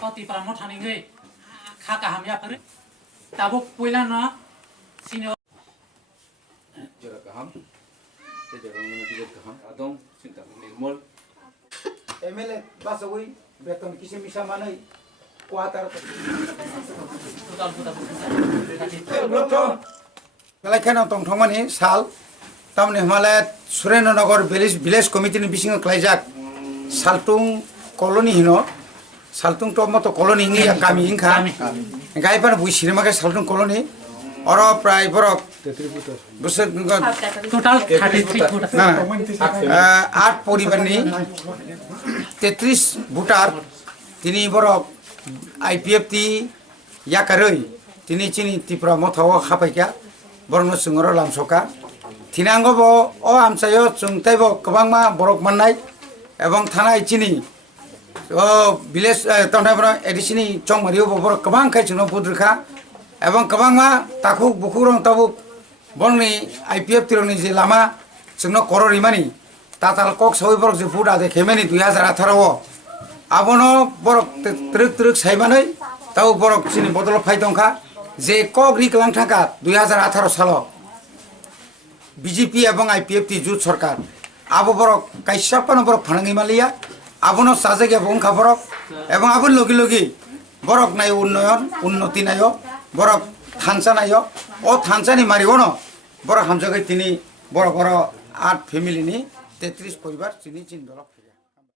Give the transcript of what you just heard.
koti paramo thani ngai kha ka hamya phare tabuk poila na sino jara kaham te jara ngana diget kaham adong sinta nirmol MLA basawui beton kisi misa manai kuatar kalaikhan tong thongmani sal tamni himalaya surendranagar village committee ni bisingo klaijak saltung colony hino saltung to moto colony ngi kami ingkha gaipan bui sinema ke saltung colony oro prai borok busuk total 33 vote na 8 poribarni 33 voter tini borok IPFT yakaroi tini chini tipra mothawo khapaikya borno sungoro lamsoka tinango bo o amsayo chungtaibo kwbangma borok mannai ebong thanai chini o village tonabro edisini chongmario bo borok kwbang khai chungno budrikha ebong kwbangma takhuk bukurong tabuk bongni IPFT roni je lama chungno kororimani tatal kok sawi borok je fuda de khemeni 2018 o abono borok truk saimanai tau borok chini bodol phaitongkha je kok riklang thaka 2018 salo BJP এবং IPFT jute সরকার আবো বরক কাইসাপানো বরক ফানাঙ্গি মালিয়া আবনো সাজেগে বংখা বরক এবং আবন লগি লগি বরক নাই উন্নয়ন উন্নতি নাই বরক থানসা নাই ও থানসানি মারিবনো বরক হামজাগে তিনি বড় বড় 8 ফ্যামিলি নি 33 পরিবার চিনি চিন দল